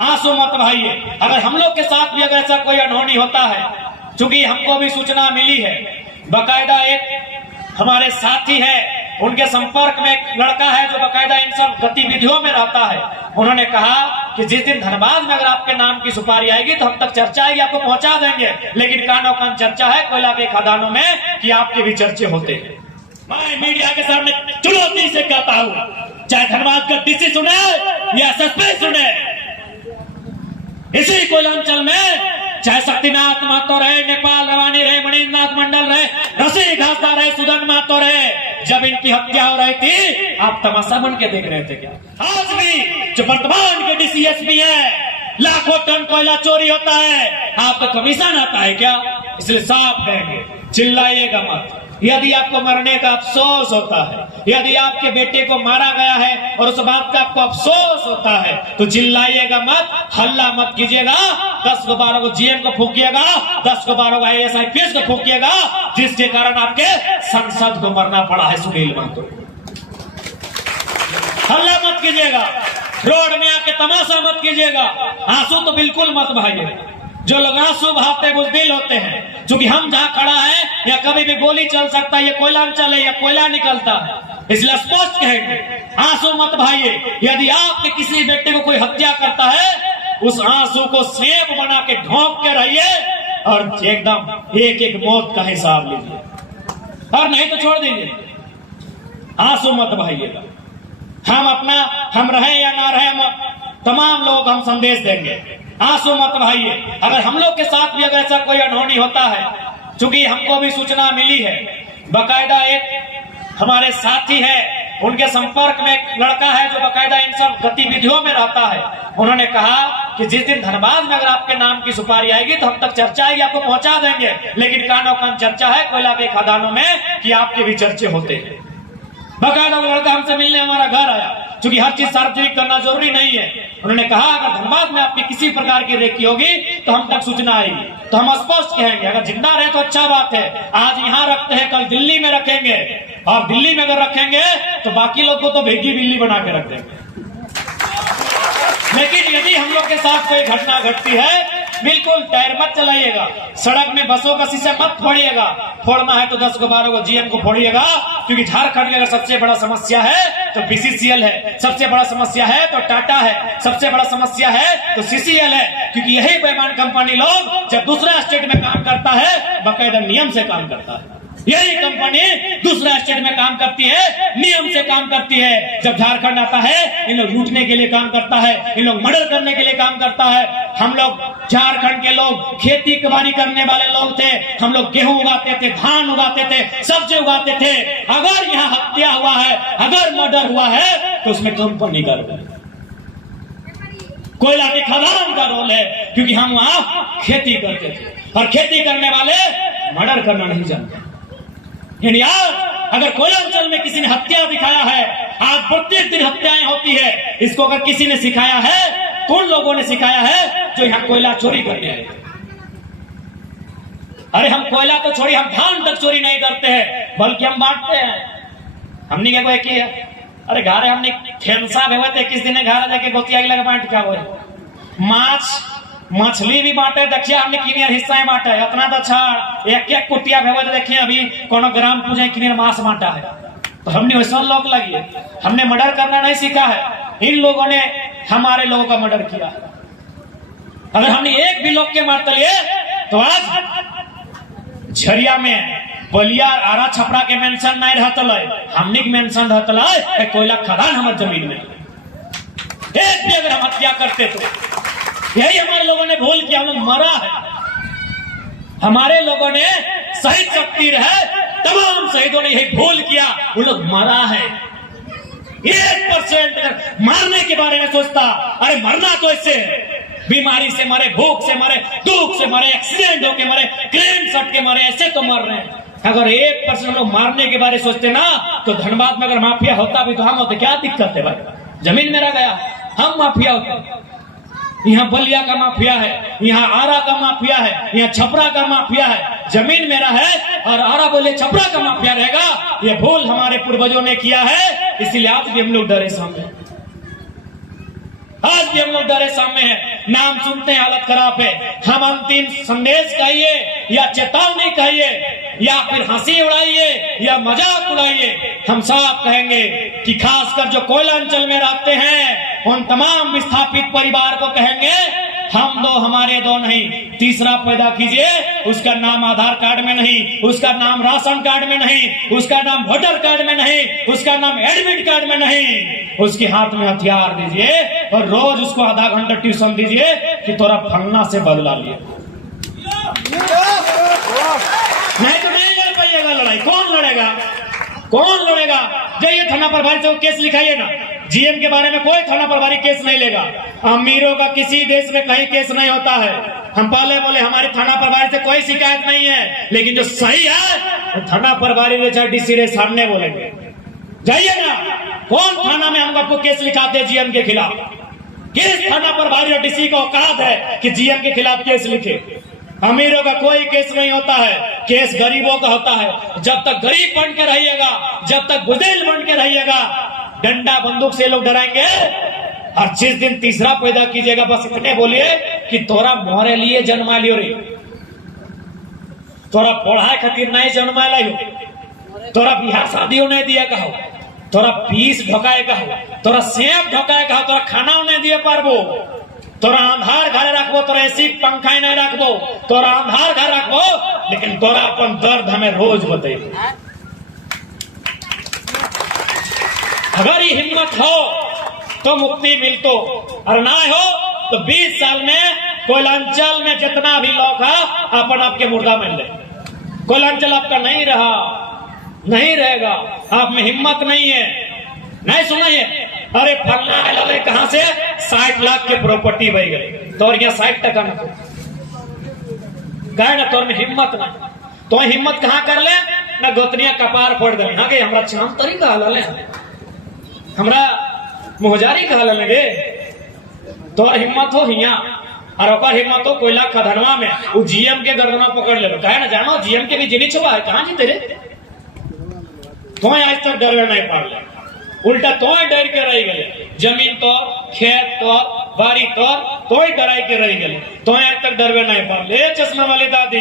आंसू मत बहाइए। अगर हम लोग के साथ भी अगर ऐसा कोई अनहोनी होता है, चूंकि हमको भी सूचना मिली है, बकायदा एक हमारे साथी है, उनके संपर्क में एक लड़का है जो बकायदा इन सब गतिविधियों में रहता है। उन्होंने कहा कि जिस दिन धनबाद में अगर आपके नाम की सुपारी आएगी तो हम तक चर्चा आएगी, आपको पहुंचा देंगे। लेकिन कानो कान चर्चा है कोयला के खदानों में कि आपके भी चर्चे होते हैं। मैं मीडिया के सामने चुनौती से कहता हूं, चाहे धनबाद का डीसी सुने या एसएसपी सुने, इसी कोयलांचल में चाहे शक्तिनाथ महतो रहे, नेपाल रवानी रहे, मणिनाथ मंडल रहे, रसी घासदा रहे, सुदन महतो रहे, जब इनकी हत्या हो रही थी आप तमाशा बन के देख रहे थे क्या? आज भी जो वर्तमान के डीसीएसपी है, लाखों टन कोयला चोरी होता है, आपका कमीशन आता है क्या? इसलिए साफ कहेंगे, चिल्लाइएगा मत। यदि आपको मरने का अफसोस होता है, यदि आपके बेटे को मारा गया है और उस बात का आपको अफसोस होता है, तो चिल्लाइएगा मत, हल्ला मत कीजिएगा। 10 को 12 को जीएम को फूकिएगा, 10 को 12 को आईएएस आईपीएस को फूकिएगा, जिसके कारण आपके संसद को मरना पड़ा है। सुनील महतो, हल्ला मत कीजिएगा, रोड में आके तमाशा मत कीजिएगा, आंसू तो बिल्कुल मत बहाइएगा। जो लोग आंसू बहाते बुजदिल होते हैं, क्योंकि हम जहां खड़ा है या कभी भी गोली चल सकता है, ये कोयलांचल है या कोयला निकलता है, इसलिए स्पष्ट कहेंगे, आंसू मत बहाइए। यदि आपके किसी बेटे को कोई हत्या करता है, उस आंसू को सेब बना के ढोंक के रहिए और एकदम एक एक मौत का हिसाब लीजिए, और नहीं तो छोड़ दीजिए। आंसू मत बहाइएगा। हम रहे या ना रहे, तमाम लोग हम संदेश देंगे, आंसू मत बहाइए। अगर हम लोग के साथ भी अगर ऐसा कोई अनहोनी होता है, चूंकि हमको भी सूचना मिली है, बकायदा एक हमारे साथी है, उनके संपर्क में एक लड़का है जो बकायदा इन सब गतिविधियों में रहता है। उन्होंने कहा कि जिस दिन धनबाद में अगर आपके नाम की सुपारी आएगी तो हम तक चर्चा आएगी, आपको पहुंचा देंगे। लेकिन कानो कान चर्चा है कोयला के खदानों में कि आपके भी चर्चे होते हैं। बकायदा वो लड़का हमसे मिलने हमारा घर आया, क्योंकि हर चीज सार्वजनिक करना जरूरी नहीं है। उन्होंने कहा अगर धनबाद में आपकी किसी प्रकार की रेकी होगी तो हम तक सूचना आएगी, तो हम स्पष्ट कहेंगे। अगर जिंदा रहे तो अच्छा बात है, आज यहाँ रखते हैं, कल दिल्ली में रखेंगे, और दिल्ली में अगर रखेंगे तो बाकी लोग को तो भेगी बिल्ली बना के रख देंगे। लेकिन यदि हम लोग के साथ कोई घटना घटती है, बिल्कुल टायर मत चलाइएगा, सड़क में बसों का शीशा मत फोड़िएगा, फोड़ना है तो 10 को 12 को जीएम को फोड़िएगा। क्योंकि झारखंड में अगर सबसे बड़ा समस्या है तो बीसीसीएल है, सबसे बड़ा समस्या है तो टाटा है, सबसे बड़ा समस्या है तो सीसीएल है। क्योंकि यही बेईमान कंपनी लोग जब दूसरा स्टेट में काम करता है, बाकायदा नियम से काम करता है। यही कंपनी दूसरा स्टेट में काम करती है, नियम से काम करती है। जब झारखंड आता है, इन लोग लूटने के लिए काम करता है, इन लोग मर्डर करने के लिए काम करता है। हम लोग झारखंड के लोग खेती बाड़ी करने वाले लोग थे, हम लोग गेहूं उगाते थे, धान उगाते थे, सब्जी उगाते थे। अगर यहाँ हत्या हुआ है, अगर मर्डर हुआ है, तो उसमें कंपनी का रोल है, कोयला के खदान का रोल है। क्योंकि हम वहां खेती करते थे, और खेती करने वाले मर्डर करना नहीं जानते। यानी आज अगर कोयलांचल में किसी ने हत्या दिखाया है, आज प्रत्येक दिन हत्याएं होती है, इसको अगर किसी ने सिखाया है, कौन लोगों ने सिखाया है? जो यहाँ कोयला चोरी करने आए। अरे हम कोयला तो छोड़ी, हम धान तक चोरी नहीं करते हैं, बल्कि हम बांटते हैं। हमने क्या कोई किया? अरे घारे हमने ठेंसा भेवे थे, किस दिन घारे जाके गोतिया लगा बांट क्या हुए, मछली भी बांटे। देखिए हमने किनियर हिस्सा बांटा है, इतना तो अच्छा एक एक कुटिया भेवे तो देखिए अभी कोनो ग्राम पूजा किनियर मांस बांटा है। तो हमने वैसा लोग लगी, हमने मर्डर करना नहीं सीखा है, इन लोगों ने हमारे लोगों का मर्डर किया। अगर हमने एक भी लोग के मारते लिए तो आज झरिया में बलिया आरा छपरा के मेंशन नहीं रहता, हमने के मेंशन रहता कोयला खदान हमारे जमीन में। एक भी अगर हम हत्या करते तो यही हमारे लोगों ने भूल किया, हम लोग मरा है। हमारे लोगों ने शहीद शक्ति है, तमाम शहीदों ने यही भूल किया, वो लोग मरा है। 1% मारने के बारे में सोचता, अरे मरना तो ऐसे है, बीमारी से मरे, भूख से मरे, दुख से मरे, एक्सीडेंट होके मरे, क्लेम सट के मरे, ऐसे तो मर रहे हैं। अगर 1% लोग मारने के बारे में सोचते ना, तो धनबाद में अगर माफिया होता भी तो हम होते, क्या दिक्कत है भाई? जमीन मेरा गया, हम माफिया होते। यहाँ बलिया का माफिया है, यहाँ आरा का माफिया है, यहाँ छपरा का माफिया है, जमीन मेरा है और आरा बोले छपरा का माफिया रहेगा। ये भूल हमारे पूर्वजों ने किया है, इसलिए आज भी हम लोग डरे सामने। आज भी हम लोग डरे सामने हैं, नाम सुनते हैं हालत खराब है। हम अंतिम संदेश कहिए या चेतावनी कहिए या फिर हंसी उड़ाइए या मजाक उड़ाइए, हम साफ कहेंगे कि खासकर जो कोयला अंचल में रहते हैं उन तमाम विस्थापित परिवार को कहेंगे, हम दो हमारे दो नहीं, तीसरा पैदा कीजिए। उसका नाम आधार कार्ड में नहीं, उसका नाम राशन कार्ड में नहीं, उसका नाम वोटर कार्ड में नहीं, उसका नाम एडमिट कार्ड में नहीं, उसके हाथ में हथियार दीजिए और रोज उसको आधा घंटा ट्यूशन दीजिए कि तोरा फलना से बदला लिए। नहीं तो नहीं लड़ पाइएगा लड़ाई। कौन लड़ेगा? कौन लड़ेगा? जाइए थाना प्रभारी से केस लिखाइए ना। जीएम के बारे में कोई थाना प्रभारी केस नहीं लेगा। अमीरों का किसी देश में कहीं केस नहीं होता है। हम पहले बोले हमारे थाना प्रभारी से कोई शिकायत नहीं है, लेकिन जो सही है तो थाना प्रभारी ने चाहे डीसी रे सामने बोलेंगे। जाइए ना, कौन थाना में हम आपको केस लिखाते हैं जीएम के खिलाफ? किस थाना प्रभारी और डीसी का औकात है कि जीएम के खिलाफ केस लिखे? अमीरों का कोई केस नहीं होता है, केस गरीबों का होता है। जब तक गरीब बन के रहिएगा, जब तक बुज़दिल बन के रहिएगा, डंडा बंदूक से लोग डराएंगे। और जिस दिन तीसरा पैदा कीजिएगा, बस इतने बोलिए कि तोरा मोरे लिए जन्मा लियो रे, तोरा पढ़ाई खातिर नहीं जन्मा लाइयो, तोरा बिहार शादियों नहीं दिया कहो, तोरा फीस ढोकाए कहो, तोरा सेब ढोकाए कहो, तोरा खाना नहीं दिए पारबो, तोरा आधार घर रखबो, तोरा एसी पंखा नहीं रखबो, तोरा आधार घर रखबो, लेकिन तोरा अपन दर्द हमें रोज बताइए। अगर ये हिम्मत हो तो मुक्ति मिलतो, और ना हो तो 20 साल में कोयलांचल में जितना भी लोग है अपन आपके मुर्दा मिल ले। कोयलांचल आपका नहीं रहा, नहीं रहेगा। आप में हिम्मत नहीं है। नहीं सुनाइए, अरे फलना कहां से 60 लाख के प्रॉपर्टी बह गए, तो यहाँ 60% न कहे ना तोर में हिम्मत ना, तो हिम्मत कहाँ कर ले ना, गोतनिया कपार फोड़ दे। हाँ के हमरा चांद तरी कहा ले, हमरा मुहजारी कहा लगे। तोर हिम्मत हो हिया और ओकर हिम्मत हो कोयला खदनवा में, वो जीएम के गर्दना पकड़ ले। कहे ना जानो जीएम के भी जिनी छुआ है, कहाँ जीते रे? तो आज तक डर नहीं पाड़ ले, उल्टा तो डर के रह गए। जमीन तो, खेत तो, बाड़ी तो डराई के रह गए, तो आज तक डरवे नहीं पाड़ ले। चश्मा वाली दादी